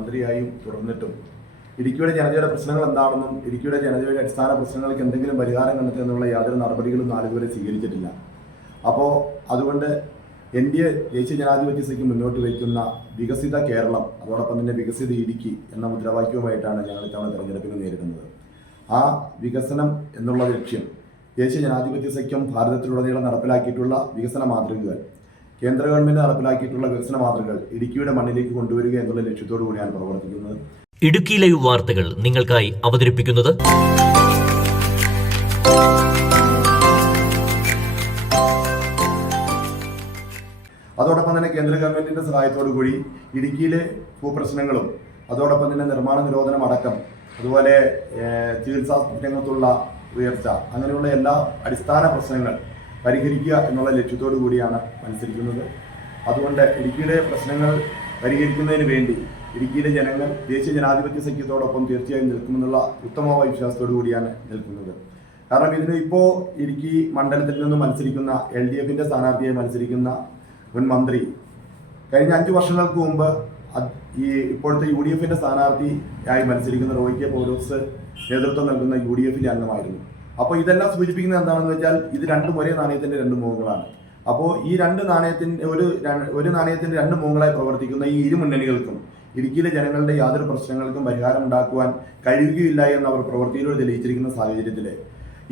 മന്ത്രിയായും തുടർന്നിട്ടും ഇടുക്കിയുടെ ജനതയുടെ പ്രശ്നങ്ങൾ എന്താണെന്നും ഇടുക്കിയുടെ ജനതയുടെ അടിസ്ഥാന പ്രശ്നങ്ങൾക്ക് എന്തെങ്കിലും പരിഹാരം കണ്ടെത്തുന്നുള്ള യാതൊരു നടപടികളും നാളുവരെ സ്വീകരിച്ചിട്ടില്ല. അപ്പോൾ അതുകൊണ്ട് ദേശീയ ജനാധിപത്യ സഖ്യം മുന്നോട്ട് വയ്ക്കുന്ന വികസിത കേരളം, അതോടൊപ്പം തന്നെ വികസിത ഇടുക്കി എന്ന മുദ്രാവാക്യവുമായിട്ടാണ് ഞങ്ങൾ ഇത്തവണ തെരഞ്ഞെടുപ്പിനെ നേരിടുന്നത്. ആ വികസനം എന്നുള്ള ലക്ഷ്യം ദേശീയ ജനാധിപത്യ സഖ്യം ഭാരതത്തിലുടനീളം നടപ്പിലാക്കിയിട്ടുള്ള വികസന മാതൃകകൾ, കേന്ദ്ര ഗവൺമെന്റ് നടപ്പിലാക്കിയിട്ടുള്ള വികസന മാതൃകകൾ ഇടുക്കിയുടെ മണ്ണിലേക്ക് കൊണ്ടുവരിക എന്നുള്ള ലക്ഷ്യത്തോടു കൂടിയാണ് പ്രവർത്തിക്കുന്നത്. ഇടുക്കി ലൈവ് വാർത്തകൾ നിങ്ങൾക്കായി അവതരിപ്പിക്കുന്നത് അതോടൊപ്പം തന്നെ കേന്ദ്ര ഗവൺമെന്റിന്റെ സഹായത്തോടു കൂടി ഇടുക്കിയിലെ ഭൂപ്രശ്നങ്ങളും അതോടൊപ്പം തന്നെ നിർമ്മാണ നിരോധനം അടക്കം, അതുപോലെ ചികിത്സാ രംഗത്തുള്ള ഉയർച്ച, അങ്ങനെയുള്ള എല്ലാ അടിസ്ഥാന പ്രശ്നങ്ങൾ പരിഹരിക്കുക എന്നുള്ള ലക്ഷ്യത്തോടു കൂടിയാണ് മത്സരിക്കുന്നത്. അതുകൊണ്ട് ഇടുക്കിയുടെ പ്രശ്നങ്ങൾ പരിഹരിക്കുന്നതിന് വേണ്ടി ഇടുക്കിയിലെ ജനങ്ങൾ ദേശീയ ജനാധിപത്യ സഖ്യത്തോടൊപ്പം തീർച്ചയായും നിൽക്കുമെന്നുള്ള ഉത്തമമായ വിശ്വാസത്തോടു കൂടിയാണ് നിൽക്കുന്നത്. കാരണം ഇതിന് ഇപ്പോൾ ഇടുക്കി മണ്ഡലത്തിൽ നിന്ന് മത്സരിക്കുന്ന LDFന്റെ സ്ഥാനാർത്ഥിയായി മത്സരിക്കുന്ന മുൻ മന്ത്രി കഴിഞ്ഞ 5 വർഷങ്ങൾക്ക് മുമ്പ് ഈ ഇപ്പോഴത്തെ UDFന്റെ സ്ഥാനാർത്ഥിയായി മത്സരിക്കുന്ന റോയ് കെ പൗലോസ് നേതൃത്വം നൽകുന്ന UDFലെ അംഗമായിരുന്നു. അപ്പോൾ ഇതെല്ലാം സൂചിപ്പിക്കുന്നത് എന്താണെന്ന് വെച്ചാൽ ഇത് രണ്ടും ഒരേ നാണയത്തിന്റെ 2 മുഖങ്ങളാണ്. അപ്പോൾ ഈ ഒരു നാണയത്തിന്റെ 2 മുഖങ്ങളായി പ്രവർത്തിക്കുന്ന ഈ ഇരു മുന്നണികൾക്കും ഇടുക്കിയിലെ ജനങ്ങളുടെ യാതൊരു പ്രശ്നങ്ങൾക്കും പരിഹാരം ഉണ്ടാക്കുവാൻ കഴിയുകയില്ല എന്ന് അവർ പ്രവൃത്തിയിലൂടെ തെളിയിച്ചിരിക്കുന്ന സാഹചര്യത്തിൽ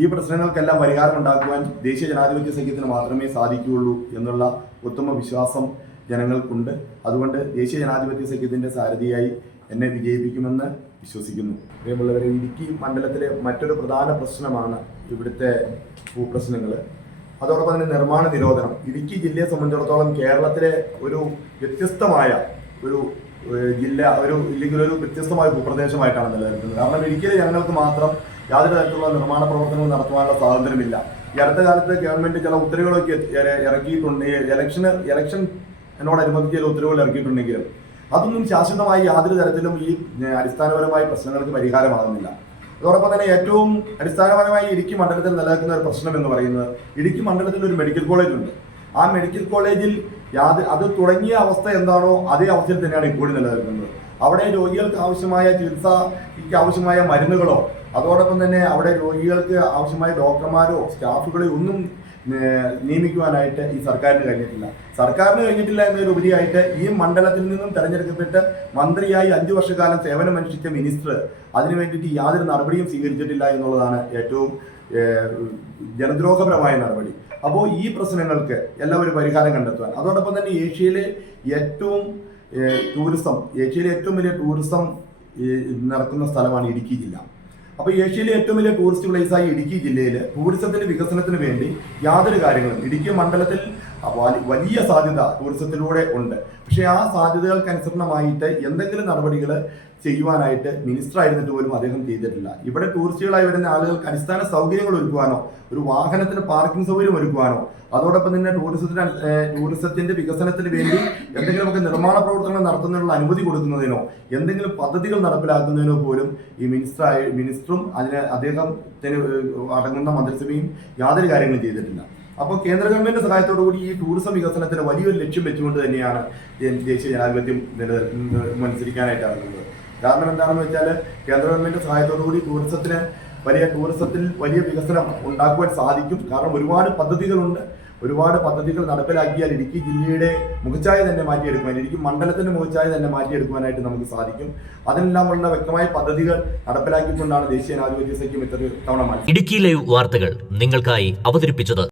ഈ പ്രശ്നങ്ങൾക്കെല്ലാം പരിഹാരം ഉണ്ടാക്കുവാൻ ദേശീയ ജനാധിപത്യ സഖ്യത്തിന് മാത്രമേ സാധിക്കുകയുള്ളൂ എന്നുള്ള ഉത്തമ വിശ്വാസം ജനങ്ങൾക്കുണ്ട്. അതുകൊണ്ട് ദേശീയ ജനാധിപത്യ സഖ്യത്തിന്റെ സാരഥിയായി എന്നെ വിജയിപ്പിക്കുമെന്ന് വിശ്വസിക്കുന്നു. പ്രിയമുള്ളവരെ, ഇടുക്കി മണ്ഡലത്തിലെ മറ്റൊരു പ്രധാന പ്രശ്നമാണ് ഇവിടുത്തെ ഭൂപ്രശ്നങ്ങൾ, അതോടൊപ്പം തന്നെ നിർമ്മാണ നിരോധനം. ഇടുക്കി ജില്ലയെ സംബന്ധിച്ചിടത്തോളം കേരളത്തിലെ ഒരു വ്യത്യസ്തമായ ഒരു ജില്ല, ഇല്ലെങ്കിൽ ഒരു വ്യത്യസ്തമായ ഭൂപ്രദേശമായിട്ടാണ് നിലനിൽക്കുന്നത്. കാരണം ഇടുക്കിയിലെ ജനങ്ങൾക്ക് മാത്രം യാതൊരു തരത്തിലുള്ള നിർമ്മാണ പ്രവർത്തനങ്ങൾ നടത്തുവാനുള്ള സ്വാതന്ത്ര്യമില്ല. ഈ അടുത്ത കാലത്ത് ഗവൺമെന്റ് ചില ഉത്തരവുകളൊക്കെ ഇറക്കിയിട്ടുണ്ട്. ഇലക്ഷൻ എന്നോടനുബന്ധിച്ച് ചില ഉത്തരവുകൾ ഇറക്കിയിട്ടുണ്ടെങ്കിലും അതൊന്നും ശാശ്വതമായി യാതൊരു തരത്തിലും ഈ അടിസ്ഥാനപരമായ പ്രശ്നങ്ങൾക്ക് പരിഹാരമാകുന്നില്ല. അതോടൊപ്പം തന്നെ ഏറ്റവും അടിസ്ഥാനപരമായി ഇടുക്കി മണ്ഡലത്തിൽ നിലനിൽക്കുന്ന ഒരു പ്രശ്നം എന്ന് പറയുന്നത്, ഇടുക്കി മണ്ഡലത്തിൽ ഒരു മെഡിക്കൽ കോളേജ് ഉണ്ട്. ആ മെഡിക്കൽ കോളേജിൽ അത് തുടങ്ങിയ അവസ്ഥ എന്താണോ അതേ അവസ്ഥയിൽ തന്നെയാണ് ഇപ്പോഴും നിലനിൽക്കുന്നത്. അവിടെ രോഗികൾക്ക് ആവശ്യമായ ചികിത്സയ്ക്ക് ആവശ്യമായ മരുന്നുകളോ അതോടൊപ്പം തന്നെ അവിടെ രോഗികൾക്ക് ആവശ്യമായ ഡോക്ടർമാരോ സ്റ്റാഫുകളോ ഒന്നും നിയമിക്കുവാനായിട്ട് ഈ സർക്കാരിന് കഴിഞ്ഞിട്ടില്ല എന്നതിലുപരിയായിട്ട് ഈ മണ്ഡലത്തിൽ നിന്നും തെരഞ്ഞെടുക്കപ്പെട്ട് മന്ത്രിയായി 5 വർഷക്കാലം സേവനമനുഷ്ഠിച്ച മിനിസ്റ്റർ അതിനു വേണ്ടിയിട്ട് യാതൊരു നടപടിയും സ്വീകരിച്ചിട്ടില്ല എന്നുള്ളതാണ് ഏറ്റവും ജനദ്രോഹപരമായ നടപടി. അപ്പോൾ ഈ പ്രശ്നങ്ങൾക്ക് എല്ലാം ഒരു പരിഹാരം കണ്ടെത്തുവാൻ, അതോടൊപ്പം തന്നെ ഏഷ്യയിലെ ഏറ്റവും വലിയ ടൂറിസം നടക്കുന്ന സ്ഥലമാണ് ഇടുക്കി ജില്ല. അപ്പോൾ ഏഷ്യയിലെ ഏറ്റവും വലിയ ടൂറിസ്റ്റ് പ്ലേസായ ഇടുക്കി ജില്ലയിൽ ടൂറിസത്തിന്റെ വികസനത്തിന് വേണ്ടി യാതൊരു കാര്യങ്ങളും ഇടുക്കി മണ്ഡലത്തിൽ വലിയ സാധ്യത ടൂറിസത്തിലൂടെ ഉണ്ട്. പക്ഷേ ആ സാധ്യതകൾക്കനുസരണമായിട്ട് എന്തെങ്കിലും നടപടികൾ ചെയ്യുവാനായിട്ട് മിനിസ്റ്റർ ആയിരുന്നിട്ട് പോലും അദ്ദേഹം ചെയ്തിട്ടില്ല. ഇവിടെ ടൂറിസ്റ്റുകളായി വരുന്ന ആളുകൾക്ക് അടിസ്ഥാന സൗകര്യങ്ങൾ ഒരുക്കുവാനോ ഒരു വാഹനത്തിന് പാർക്കിംഗ് സൗകര്യം ഒരുക്കുവാനോ അതോടൊപ്പം തന്നെ ടൂറിസത്തിന്റെ വികസനത്തിന് വേണ്ടി എന്തെങ്കിലുമൊക്കെ നിർമ്മാണ പ്രവർത്തനങ്ങൾ നടത്തുന്നതിനുള്ള അനുമതി കൊടുക്കുന്നതിനോ എന്തെങ്കിലും പദ്ധതികൾ നടപ്പിലാക്കുന്നതിനോ പോലും ഈ മിനിസ്റ്ററും അദ്ദേഹത്തിന് അടങ്ങുന്ന മന്ത്രിസഭയും യാതൊരു കാര്യങ്ങളും ചെയ്തിട്ടില്ല. അപ്പോൾ കേന്ദ്ര ഗവൺമെന്റ് സഹായത്തോടു കൂടി ഈ ടൂറിസം വികസനത്തിന് വലിയൊരു ലക്ഷ്യം വെച്ചുകൊണ്ട് തന്നെയാണ് ദേശീയ ജനാധിപത്യം മത്സരിക്കാനായിട്ട് ഇറങ്ങുന്നത്. കാരണം എന്താണെന്ന് വെച്ചാൽ കേന്ദ്ര ഗവൺമെന്റ് സഹായത്തോടു കൂടി ടൂറിസത്തിൽ വലിയ വികസനം ഉണ്ടാക്കുവാൻ സാധിക്കും. കാരണം ഒരുപാട് പദ്ധതികളുണ്ട്. ഒരുപാട് പദ്ധതികൾ നടപ്പിലാക്കിയാൽ ഇടുക്കി ജില്ലയുടെ മുഖച്ഛായ തന്നെ മാറ്റിയെടുക്കുവാൻ, ഇടുക്കി മണ്ഡലത്തിന്റെ മുഖച്ഛായ തന്നെ മാറ്റിയെടുക്കുവാനായിട്ട് നമുക്ക് സാധിക്കും. അതിനെല്ലാമുള്ള വ്യക്തമായ പദ്ധതികൾ നടപ്പിലാക്കിക്കൊണ്ടാണ് ദേശീയ ജനാധിപത്യ സഖ്യം ഇത്തവണ ഇടുക്കി ലൈവ് വാർത്തകൾ നിങ്ങൾക്കായി അവതരിപ്പിച്ചത്.